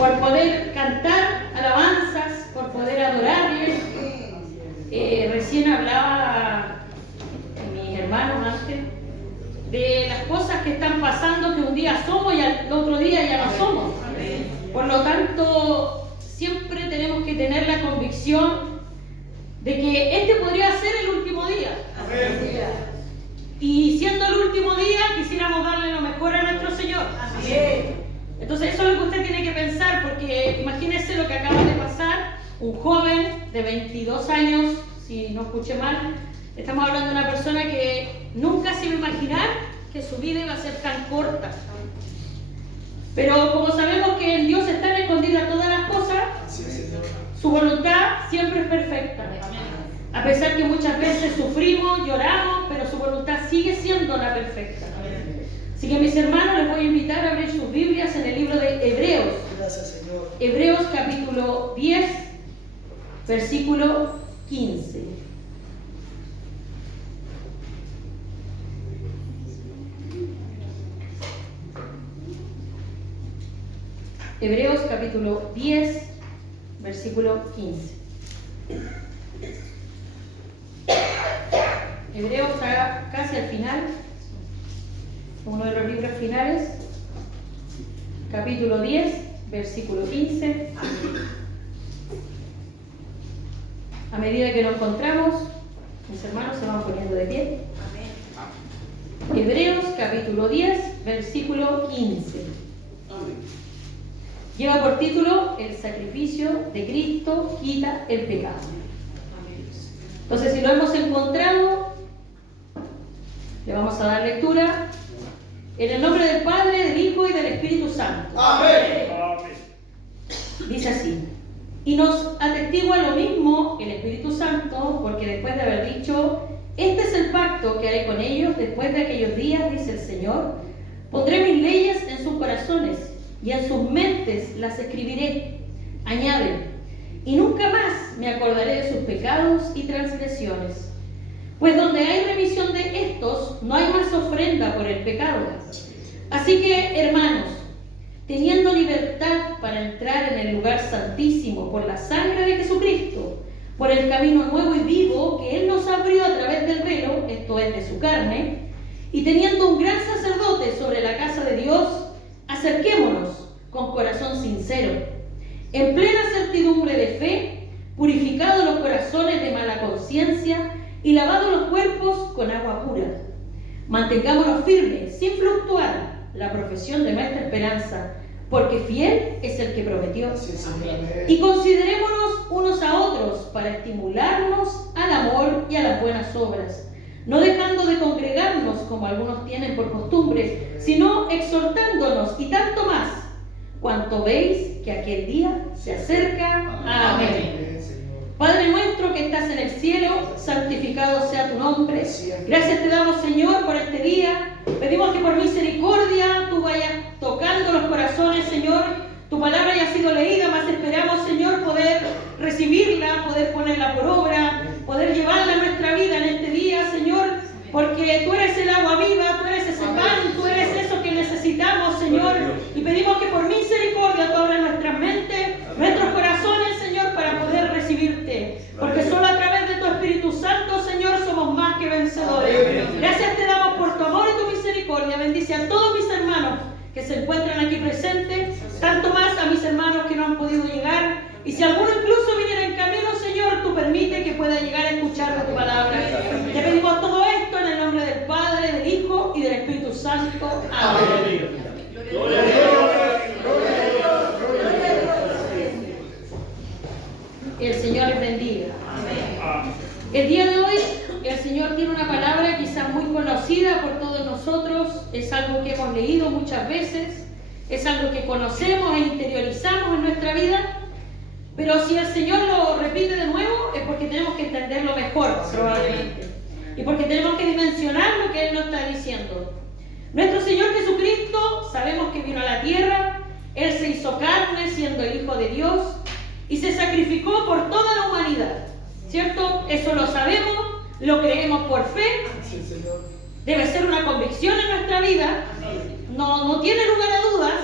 por poder cantar alabanzas, por poder adorarle. Recién hablaba mis hermanos antes de las cosas que están pasando, que un día somos y al otro día ya no somos. Por lo tanto, siempre tenemos que tener la convicción de que este podría ser el último día. Y siendo el último día, quisiéramos darle lo mejor a nuestro Señor. Entonces eso es lo que usted tiene que pensar, porque imagínese lo que acaba de pasar. Un joven de 22 años, si no escuché mal, estamos hablando de una persona que nunca se iba a imaginar que su vida iba a ser tan corta. Pero como sabemos que en Dios están escondidas todas las cosas, su voluntad siempre es perfecta. A pesar que muchas veces sufrimos, lloramos, pero su voluntad sigue siendo la perfecta. Así que mis hermanos, les voy a invitar a abrir sus Biblias en el libro de Hebreos. Gracias, Señor. Hebreos capítulo 10, versículo 15. Hebreos capítulo 10, versículo 15. Hebreos está casi al final, uno de los libros finales, capítulo 10, versículo 15. A medida que nos encontramos, mis hermanos se van poniendo de pie. Hebreos capítulo 10, versículo 15. Lleva por título: el sacrificio de Cristo quita el pecado. Entonces, si lo hemos encontrado, le vamos a dar lectura en el nombre del Padre, del Hijo y del Espíritu Santo. Amén. Dice así: y nos atestigua lo mismo el Espíritu Santo, porque después de haber dicho: este es el pacto que haré con ellos después de aquellos días, dice el Señor, pondré mis leyes en sus corazones y en sus mentes las escribiré. Añade: y nunca más me acordaré de sus pecados y transgresiones. Pues donde hay remisión de estos, no hay más ofrenda por el pecado. Así que, hermanos, teniendo libertad para entrar en el lugar santísimo por la sangre de Jesucristo, por el camino nuevo y vivo que Él nos abrió a través del velo, esto es, de su carne, y teniendo un gran sacerdote sobre la casa de Dios, acerquémonos con corazón sincero, en plena certidumbre de fe, purificados los corazones de mala conciencia y lavados los cuerpos con agua pura. Mantengámonos firmes, sin fluctuar, la profesión de nuestra esperanza, porque fiel es el que prometió. Y considerémonos unos a otros para estimularnos al amor y a las buenas obras, no dejando de congregarnos como algunos tienen por costumbre, sino exhortándonos, y tanto más, cuanto veis que aquel día se acerca. Amén. Padre nuestro que estás en el cielo, santificado sea tu nombre. Gracias te damos, Señor, por este día. Pedimos que por misericordia tú vayas tocando los corazones, Señor. Tu palabra ya ha sido leída, mas esperamos, Señor, poder recibirla, poder ponerla por obra, poder llevarla a nuestra vida en este día, Señor, porque tú eres el agua viva, tú eres ese pan, tú eres eso que necesitamos, Señor. Y pedimos que por misericordia tú abras nuestras mentes, nuestros corazones, Señor, para poder recibirte. Porque solo a través de tu Espíritu Santo, Señor, somos más que vencedores. Gracias te damos por tu amor y tu misericordia. Bendice a todos mis hermanos que se encuentran aquí presentes, tanto más a mis hermanos que no han podido llegar. Y si alguno incluso viniera en camino, Señor, tú permite que pueda llegar a escuchar de tu palabra. Te pedimos todo esto en el nombre del Padre, del Hijo y del Espíritu Santo. Amén. El Señor les bendiga. El día de hoy el Señor tiene una palabra quizás muy conocida por todos nosotros. Es algo que hemos leído muchas veces, es algo que conocemos e interiorizamos en nuestra vida. Pero si el Señor lo repite de nuevo es porque tenemos que entenderlo mejor, probablemente, y porque tenemos que dimensionar lo que Él nos está diciendo. Nuestro Señor Jesucristo, sabemos que vino a la tierra, Él se hizo carne siendo el Hijo de Dios y se sacrificó por toda la humanidad, ¿cierto? Eso lo sabemos, lo creemos por fe, debe ser una convicción en nuestra vida, no tiene lugar a dudas.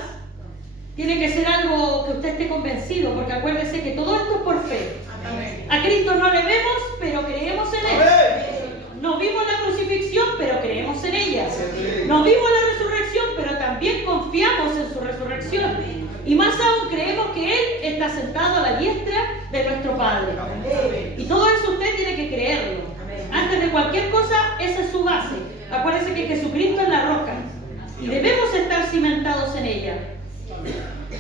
Tiene que ser algo que usted esté convencido, porque acuérdese que todo esto es por fe. Amén. A Cristo no le vemos, pero creemos en Él. Amén. No vimos la crucifixión, pero creemos en ella. Amén. No vimos la resurrección, pero también confiamos en su resurrección. Amén. Y más aún creemos que Él está sentado a la diestra de nuestro Padre. Amén. Y todo eso usted tiene que creerlo. Amén. Antes de cualquier cosa, esa es su base. Acuérdese que Jesucristo es la roca y debemos estar cimentados en ella.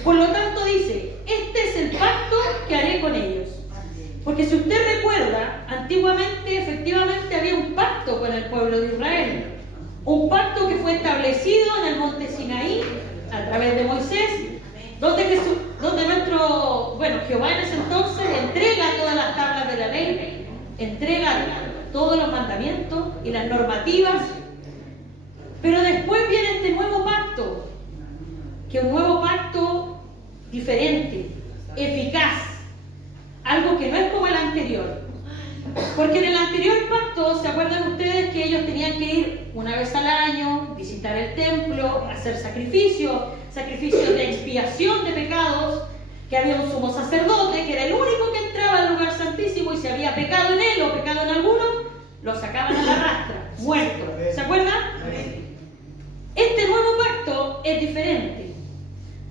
Por lo tanto dice, este es el pacto que haré con ellos. Porque si usted recuerda, antiguamente efectivamente había un pacto con el pueblo de Israel. Un pacto que fue establecido en el monte Sinaí a través de Moisés, donde Jehová en ese entonces entrega todas las tablas de la ley, entrega todos los mandamientos y las normativas. Pero después viene este nuevo pacto, que es un nuevo pacto diferente, eficaz, algo que no es como el anterior. Porque en el anterior pacto, ¿se acuerdan ustedes que ellos tenían que ir una vez al año, visitar el templo, hacer sacrificios de expiación de pecados, que había un sumo sacerdote, que era el único que entraba al lugar santísimo, y si había pecado en él o pecado en alguno, lo sacaban a la rastra, muerto. ¿Se acuerdan? Este nuevo pacto es diferente,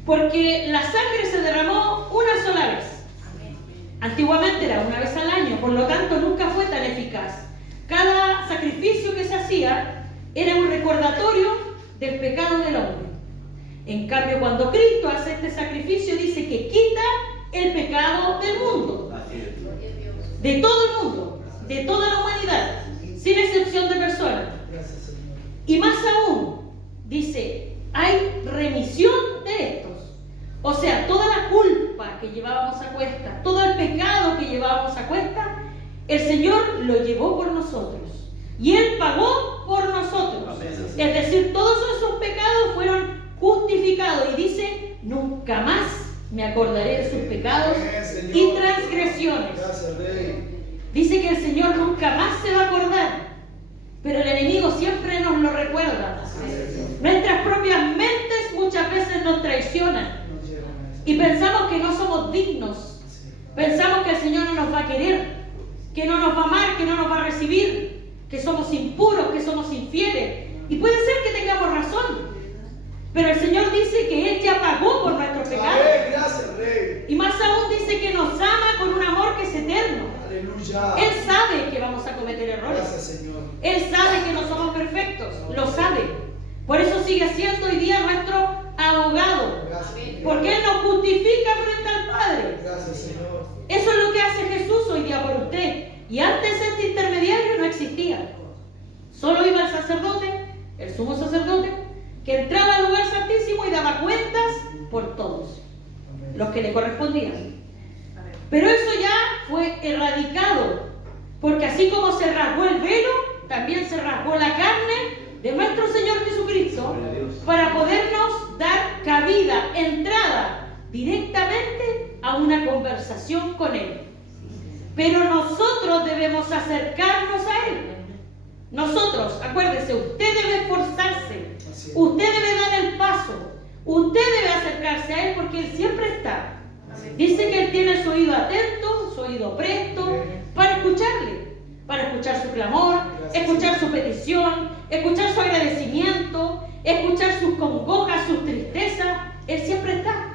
porque la sangre se derramó una sola vez. Antiguamente era una vez al año, por lo tanto nunca fue tan eficaz. Cada sacrificio que se hacía era un recordatorio del pecado del hombre. En cambio, cuando Cristo hace este sacrificio, dice que quita el pecado del mundo, de todo el mundo, de toda la humanidad, sin excepción de personas. Y más aún, dice, hay remisión de estos. O sea, toda la culpa que llevábamos a cuesta, todo el pecado que llevábamos a cuesta, el Señor lo llevó por nosotros. Y Él pagó por nosotros. Es decir, todos esos pecados fueron justificados. Y dice, nunca más me acordaré de sus pecados y transgresiones. Dice que el Señor nunca más se va a acordar. Pero el enemigo siempre nos lo recuerda. Nuestras propias mentes muchas veces nos traicionan. Y pensamos que no somos dignos. Pensamos que el Señor no nos va a querer, que no nos va a amar, que no nos va a recibir, que somos impuros, que somos infieles. Y puede ser que tengamos razón. Pero el Señor dice que Él ya pagó por nuestros pecados. Y más aún dice que nos ama con un amor que es eterno. Aleluya. Él sabe que vamos a cometer errores. Gracias, Señor. Él sabe que no somos perfectos. Lo sabe. Por eso sigue siendo hoy día nuestro abogado. Gracias, porque Él nos justifica frente al Padre. Gracias, Señor. Eso es lo que hace Jesús hoy día por usted. Y antes este intermediario no existía. Solo iba el sacerdote, el sumo sacerdote, que entraba al lugar santísimo y daba cuentas por todos los que le correspondían. Pero eso ya fue erradicado, porque así como se rasgó el velo, también se rasgó la carne de nuestro Señor Jesucristo, para podernos dar cabida, entrada directamente a una conversación con Él. Pero nosotros debemos acercarnos a Él. Nosotros, acuérdese, usted debe esforzarse, usted debe dar el paso, usted debe acercarse a Él, porque Él siempre está. Dice que Él tiene su oído atento, su oído presto, para escucharle, para escuchar su clamor, escuchar su petición, escuchar su agradecimiento, escuchar sus congojas, sus tristezas. Él siempre está.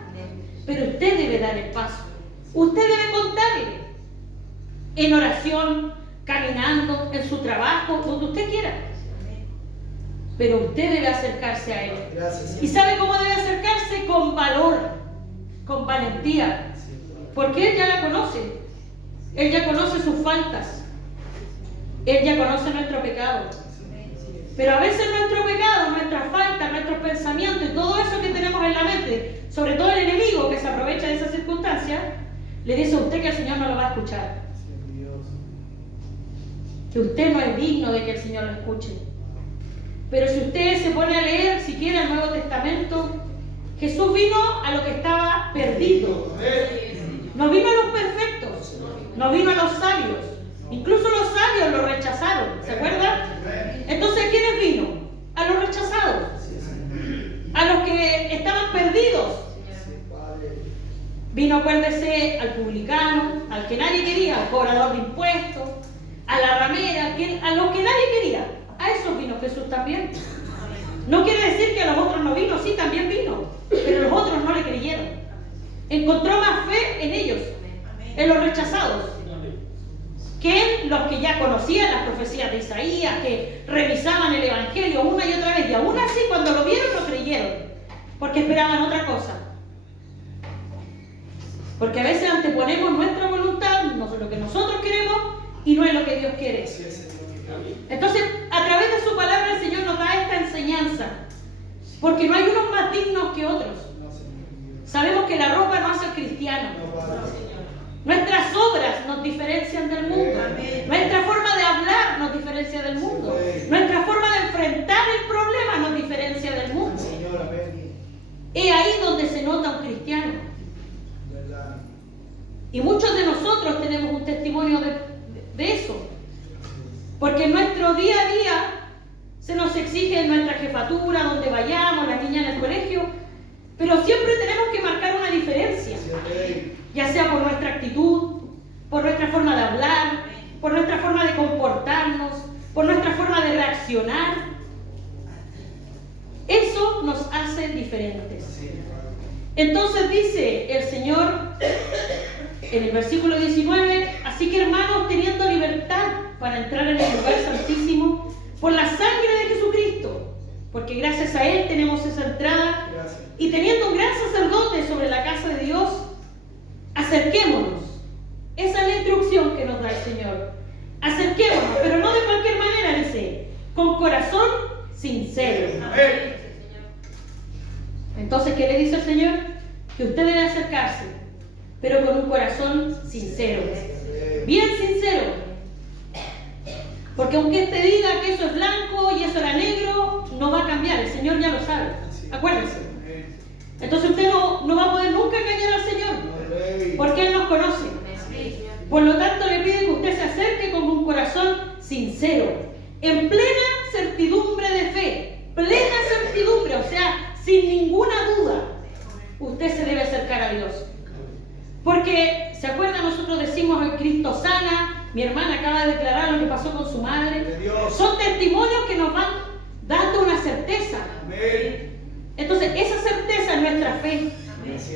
Pero usted debe dar el paso, usted debe contarle, en oración, caminando, en su trabajo, donde usted quiera. Pero usted debe acercarse a Él. ¿Y sabe cómo debe acercarse? Con valor, con valentía. Porque Él ya la conoce. Él ya conoce sus faltas. Él ya conoce nuestro pecado. Pero a veces nuestro pecado, nuestras faltas, nuestros pensamientos y todo eso que tenemos en la mente, sobre todo el enemigo que se aprovecha de esas circunstancias, le dice a usted que el Señor no lo va a escuchar. Que usted no es digno de que el Señor lo escuche. Pero si usted se pone a leer siquiera el Nuevo Testamento, Jesús vino a lo que estaba perdido. No vino a los perfectos, no vino a los sabios. Incluso los sabios lo rechazaron, ¿se acuerdan? Entonces, ¿a quiénes vino? A los rechazados, a los que estaban perdidos, Vino, acuérdese, al publicano, al que nadie quería, al cobrador de impuestos, a la ramera, a los que nadie quería. A esos vino Jesús también. No quiere decir que a los otros no vino, sí, también vino, pero los otros no le creyeron. Encontró más fe en ellos, en los rechazados, que en los que ya conocían las profecías de Isaías, que revisaban el Evangelio una y otra vez, y aún así cuando lo vieron no creyeron, porque esperaban otra cosa. Porque a veces anteponemos nuestra voluntad, lo que nosotros queremos, y no es lo que Dios quiere. Entonces, a través de su palabra el Señor nos da esta enseñanza, porque no hay unos más dignos que otros. Sabemos que la ropa no hace al cristiano. Nuestras obras nos diferencian del mundo. Nuestra forma de hablar nos diferencia del mundo. Nuestra forma de enfrentar el problema nos diferencia del mundo. Es ahí donde se nota un cristiano. Y muchos de nosotros tenemos un testimonio de eso. Porque en nuestro día a día se nos exige en nuestra jefatura, donde vayamos, las niñas en el colegio, pero siempre tenemos que marcar una diferencia. Ya sea por nuestra actitud, por nuestra forma de hablar, por nuestra forma de comportarnos, por nuestra forma de reaccionar. Eso nos hace diferentes. Entonces dice el Señor en el versículo 19, así que hermanos, teniendo libertad para entrar en el lugar santísimo, por la sangre de Jesucristo, porque gracias a Él tenemos esa entrada, y teniendo un gran sacerdote sobre la casa de Dios, acerquémonos. Esa es la instrucción que nos da el Señor. Acerquémonos, pero no de cualquier manera, dice, con corazón sincero. Entonces, ¿qué le dice el Señor? Que usted debe acercarse, pero con un corazón sincero. Bien sincero. Porque aunque te diga que eso es blanco y eso era negro, no va a cambiar. El Señor ya lo sabe. Acuérdense. Entonces usted no va a poder nunca engañar al Señor, porque Él nos conoce. Por lo tanto, le pide que usted se acerque con un corazón sincero, en plena certidumbre de fe, plena certidumbre, o sea, sin ninguna duda, usted se debe acercar a Dios. Porque, ¿se acuerdan? Nosotros decimos que Cristo sana. Mi hermana acaba de declarar lo que pasó con su madre. Son testimonios que nos van dando una certeza. Entonces, esa certeza es nuestra fe,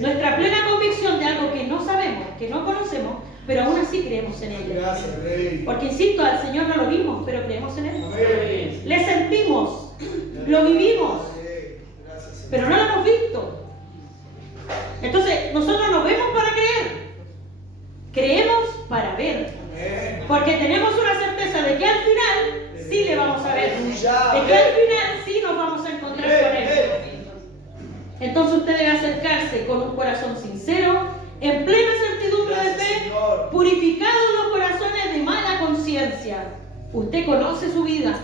nuestra plena convicción de algo que no sabemos, que no conocemos, pero aún así creemos en Él. Porque, insisto, al Señor no lo vimos, pero creemos en Él. Le sentimos, lo vivimos, pero no lo hemos visto. Entonces, nosotros no vemos para creer, creemos para ver. Porque tenemos una certeza de que al final sí le vamos a ver, de que al final sí nos vamos a encontrar con Él. Entonces usted debe acercarse con un corazón sincero, en plena certidumbre de fe, purificados los corazones de mala conciencia. Usted conoce su vida.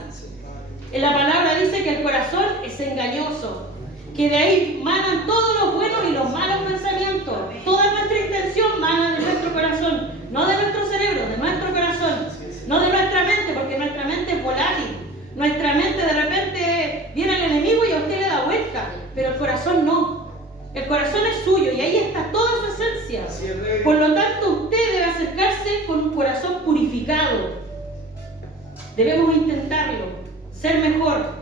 En la palabra dice que el corazón es engañoso, que de ahí manan todos los buenos y los malos pensamientos. Toda nuestra intención mana de nuestro corazón, no de nuestro cerebro, de nuestro corazón, no de nuestra mente, porque nuestra mente es volátil. Nuestra mente de repente viene el enemigo y a usted le da vuelta, pero el corazón no. El corazón es suyo y ahí está toda su esencia. Por lo tanto, usted debe acercarse con un corazón purificado. Debemos intentarlo, ser mejor,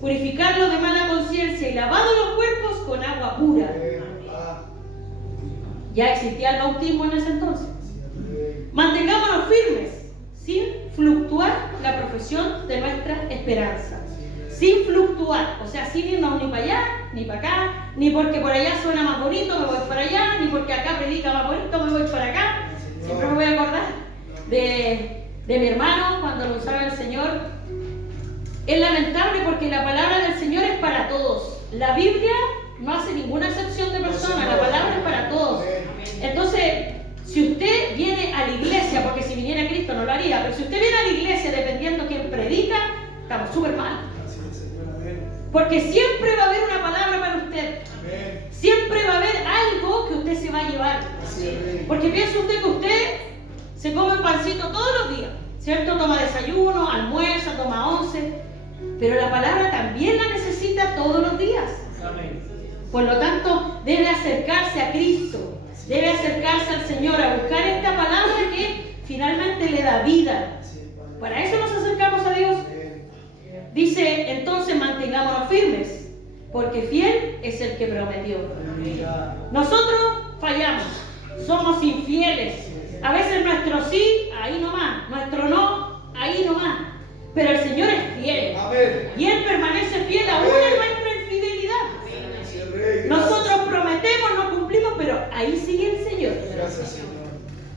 purificarlo de mala conciencia y lavado los cuerpos con agua pura. Ya existía el bautismo en ese entonces. Mantengámonos firmes, sin fluctuar la profesión de nuestra esperanza. Sin fluctuar, o sea, sin irnos ni para allá, ni para acá, ni porque por allá suena más bonito, me voy para allá, ni porque acá predica más bonito, me voy para acá. Siempre me voy a acordar de mi hermano cuando lo usaba el Señor. Es lamentable porque la palabra del Señor es para todos. La Biblia no hace ninguna excepción de persona, la palabra es para todos. Entonces, si usted viene a la iglesia, porque si viniera Cristo no lo haría, pero si usted viene a la iglesia dependiendo quién predica, estamos súper mal. Porque siempre va a haber una palabra para usted. Siempre va a haber algo que usted se va a llevar. Porque piensa usted que usted se come un pancito todos los días, ¿cierto? Toma desayuno, almuerza, toma once, pero la palabra también la necesita todos los días. Por lo tanto, debe acercarse a Cristo. Debe acercarse al Señor a buscar esta palabra que finalmente le da vida. Para eso nos acercamos a Dios. Dice, entonces mantengámonos firmes, porque fiel es el que prometió. Nosotros fallamos, somos infieles. A veces nuestro sí, ahí nomás, nuestro no, ahí nomás. Pero el Señor es fiel. Y Él permanece fiel aún en nuestra infidelidad. Nosotros prometemos, no cumplimos, pero ahí sigue el Señor.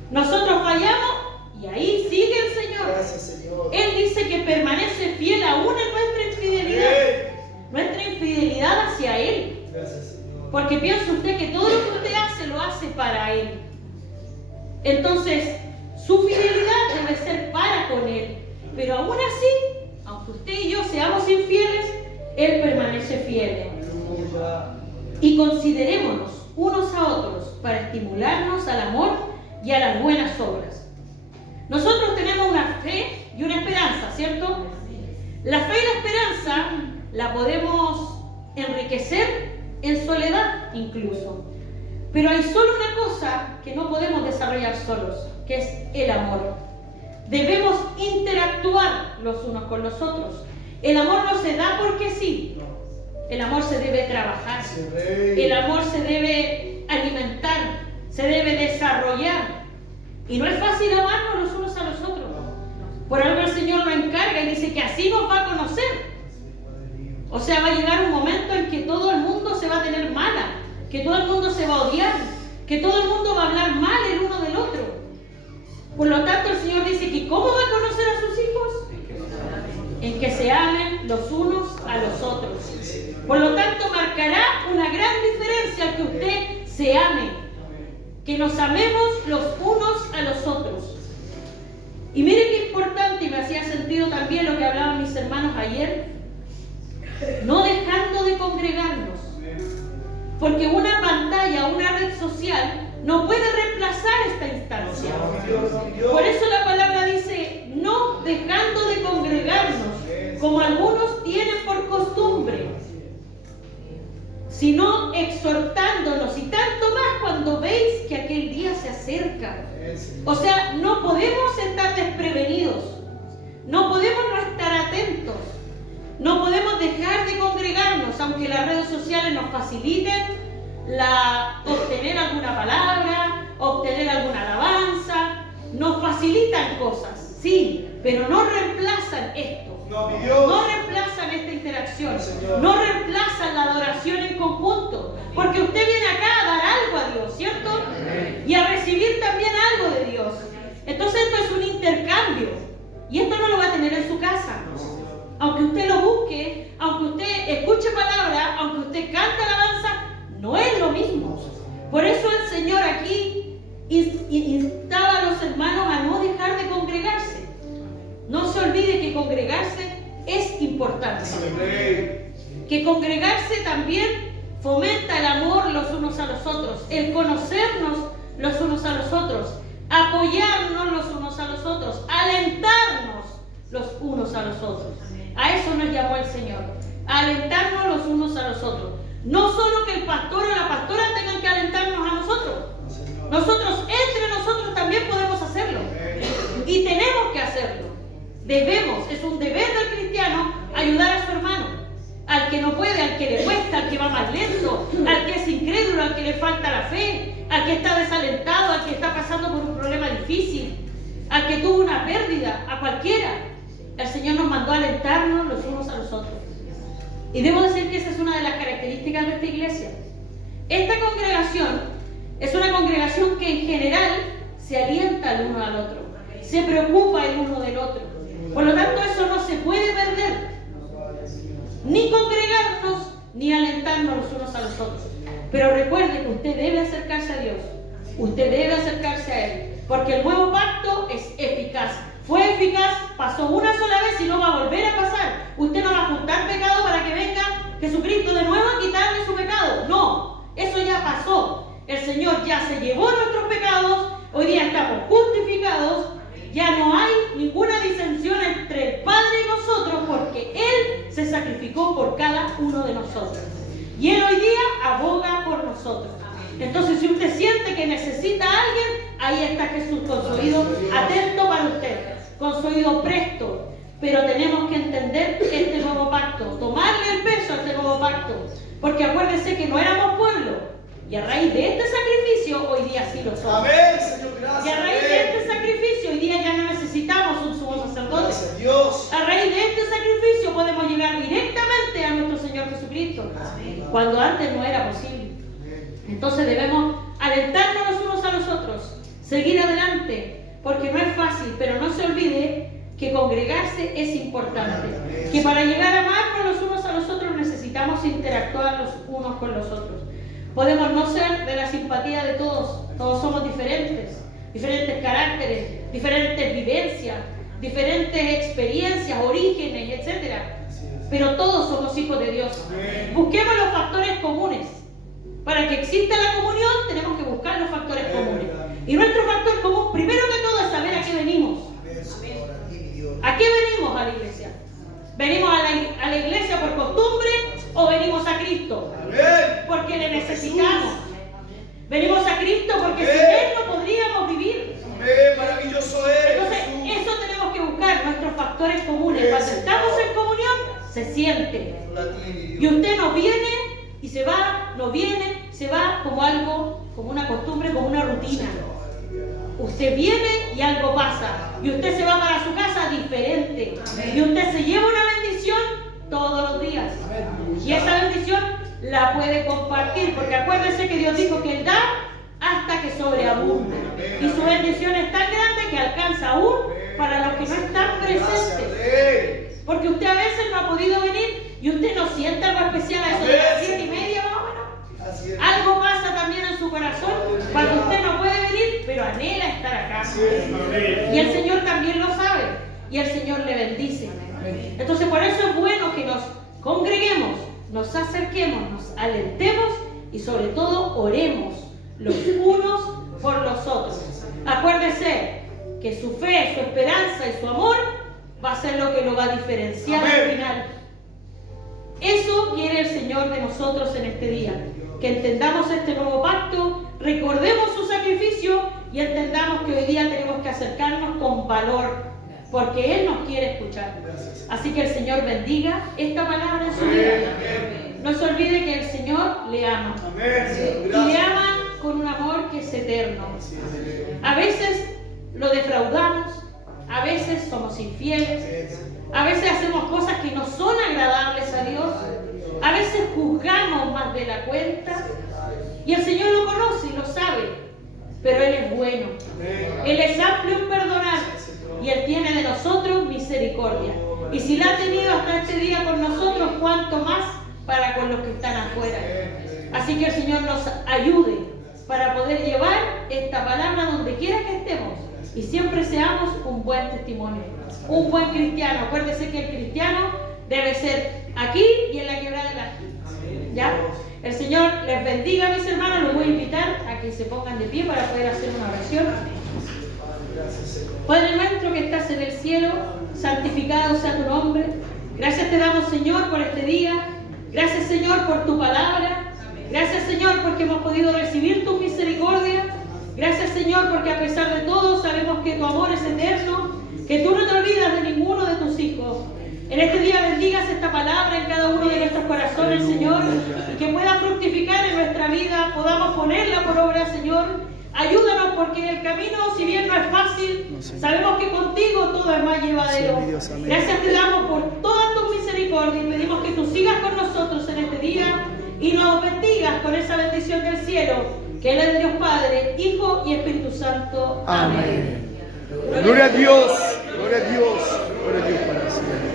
Nosotros fallamos y ahí sigue el Señor. Él dice que permanece fiel aún en nuestra infidelidad. Nuestra infidelidad hacia Él. Porque piensa usted que todo lo que usted hace lo hace para Él. Entonces, su fidelidad debe ser para con Él. Pero aún así, aunque usted y yo seamos infieles, Él permanece fiel. Y considerémonos unos a otros para estimularnos al amor y a las buenas obras. Nosotros tenemos una fe y una esperanza, ¿cierto? La fe y la esperanza la podemos enriquecer en soledad incluso. Pero hay solo una cosa que no podemos desarrollar solos, que es el amor. Debemos interactuar los unos con los otros. El amor no se da porque sí. El amor se debe trabajar. El amor se debe alimentar. Se debe desarrollar. Y no es fácil amarnos los unos a los otros. Por algo el Señor nos encarga y dice que así nos va a conocer. O sea, va a llegar un momento en que todo el mundo se va a tener mala, que todo el mundo se va a odiar, que todo el mundo va a hablar mal el uno del otro. Por lo tanto, el Señor dice que ¿cómo va a conocer a sus hijos? En que se amen los unos a los otros. Por lo tanto, marcará una gran diferencia al que usted se ame, que nos amemos los unos a los otros. Y mire qué importante, y me hacía sentido también lo que hablaban mis hermanos ayer, no dejando de congregarnos, porque una pantalla, una red social no puede reemplazar esta instancia. Por eso la palabra dice, no dejando de congregarnos, como algunos tienen por costumbre, sino exhortándonos, y tanto más cuando veis que aquel día se acerca. O sea, no podemos estar desprevenidos, no podemos no estar atentos, no podemos dejar de congregarnos, aunque las redes sociales nos faciliten obtener alguna palabra, obtener alguna alabanza, nos facilitan cosas, sí, pero no reemplazan esto. No reemplazan esta interacción, no reemplazan la adoración en conjunto, porque usted viene acá a dar algo a Dios, ¿cierto? Y a recibir también algo de Dios. Entonces esto es un intercambio, y esto no lo va a tener en su casa. Aunque usted lo busque, aunque usted escuche palabra, aunque usted cante alabanza, no es lo mismo. Por eso el Señor aquí instaba a los hermanos a no dejar de congregarse. No se olvide que congregarse es importante. Que congregarse también fomenta el amor los unos a los otros, el conocernos los unos a los otros, apoyarnos los unos a los otros, alentarnos los unos a los otros. A eso nos llamó el Señor, a alentarnos los unos a los otros. No solo que el pastor o la pastora tengan que alentarnos a nosotros. Nosotros, entre nosotros también podemos hacerlo. Y tenemos que hacerlo. Debemos, es un deber del cristiano ayudar a su hermano. Al que no puede, al que le cuesta, al que va más lento, al que es incrédulo, al que le falta la fe, al que está desalentado, al que está pasando por un problema difícil, al que tuvo una pérdida, a cualquiera. El Señor nos mandó a alentarnos los unos a los otros. Y debo decir que esa es una de las características de esta iglesia. Esta congregación es una congregación que en general se alienta el uno al otro, se preocupa el uno del otro. Por lo tanto, eso no se puede perder. Ni congregarnos, ni alentarnos los unos a los otros. Pero recuerde que usted debe acercarse a Dios. Usted debe acercarse a Él. Porque el nuevo pacto es eficaz. Fue eficaz, pasó una sola vez y no va a volver a pasar. Usted no va a juntar pecado para que venga Jesucristo de nuevo a quitarle su pecado. No, eso ya pasó. El Señor ya se llevó nuestros pecados. Hoy día estamos justificados. Ya no hay ninguna disensión entre el Padre y nosotros porque Él se sacrificó por cada uno de nosotros. Y Él hoy día aboga por nosotros. Entonces, si usted siente que que necesita a alguien, ahí está Jesús con su oído atento para usted, con su oído presto. Pero tenemos que entender este nuevo pacto, tomarle el peso a este nuevo pacto, porque acuérdense que no éramos pueblo, y a raíz de este sacrificio hoy día sí lo somos. Amén, Señor, gracias. Y a raíz de este sacrificio hoy día ya no necesitamos un sumo sacerdote. Gracias, Dios. A raíz de este sacrificio podemos llegar directamente a nuestro Señor Jesucristo, cuando antes no era posible. Entonces debemos alentarnos los unos a los otros, seguir adelante, porque no es fácil, pero no se olvide que congregarse es importante, que para llegar a amarnos los unos a los otros necesitamos interactuar los unos con los otros. Podemos no ser de la simpatía de todos, todos somos diferentes, diferentes caracteres, diferentes vivencias, diferentes experiencias, orígenes, etc. Pero todos somos hijos de Dios. Busquemos los factores comunes. Para que exista la comunión tenemos que buscar los factores comunes. Y nuestro factor común, primero que todo, es saber a qué venimos. ¿A qué venimos a la iglesia? ¿Venimos a la iglesia por costumbre o venimos a Cristo? Porque le necesitamos. Venimos a Cristo porque sin Él no podríamos vivir. Maravilloso es. Entonces, eso tenemos que buscar, nuestros factores comunes. Cuando estamos en comunión, se siente. Y usted no viene y se va, no viene, se va como algo, como una costumbre, como una rutina. Usted viene y algo pasa. Y usted se va para su casa diferente. Y usted se lleva una bendición todos los días. Y esa bendición la puede compartir. Porque acuérdense que Dios dijo que Él da hasta que sobreabunda. Y su bendición es tan grande que alcanza aún para los que no están presentes. Porque usted a veces no ha podido venir y usted no siente algo especial a eso de las 7:30 más o menos. Algo pasa también en su corazón cuando usted no puede venir, pero anhela estar acá. Y el Señor también lo sabe. Y el Señor le bendice. Entonces por eso es bueno que nos congreguemos, nos acerquemos, nos alentemos y sobre todo oremos los unos por los otros. Acuérdese que su fe, su esperanza y su amor va a ser lo que lo va a diferenciar al final. Eso quiere el Señor de nosotros en este día. Que entendamos este nuevo pacto, recordemos su sacrificio y entendamos que hoy día tenemos que acercarnos con valor, porque Él nos quiere escuchar. Así que el Señor bendiga esta palabra en su vida. No se olvide que el Señor le ama. Y le ama con un amor que es eterno. A veces lo defraudamos, a veces somos infieles, a veces hacemos cosas que no son agradables a Dios, a veces juzgamos más de la cuenta y el Señor lo conoce y lo sabe, pero Él es bueno, Él es amplio en perdonar y Él tiene de nosotros misericordia. Y si la ha tenido hasta este día con nosotros, ¿cuánto más para con los que están afuera? Así que el Señor nos ayude para poder llevar esta palabra donde quiera que estemos y siempre seamos un buen testimonio, un buen cristiano. Acuérdese que el cristiano debe ser aquí y en la quebrada de la esquina. ¿Ya? El Señor les bendiga, mis hermanos. Los voy a invitar a que se pongan de pie para poder hacer una oración. Padre nuestro que estás en el cielo, santificado sea tu nombre. Gracias te damos, Señor, por este día. Gracias, Señor, por tu palabra. Gracias, Señor, porque hemos podido recibir tu misericordia. Gracias, Señor, porque a pesar de todo sabemos que tu amor es eterno, que tú no te olvidas de ninguno de tus hijos. En este día bendigas esta palabra en cada uno de nuestros corazones, Señor, y que pueda fructificar en nuestra vida, podamos ponerla por obra, Señor. Ayúdanos porque el camino, si bien no es fácil, sabemos que contigo todo es más llevadero. Gracias te damos por todas tus misericordias y pedimos que tú sigas con nosotros en este día y nos bendigas con esa bendición del cielo, que es la de Dios Padre, Hijo y Espíritu Santo. Amén. Gloria a Dios, gloria a Dios, gloria a Dios para siempre.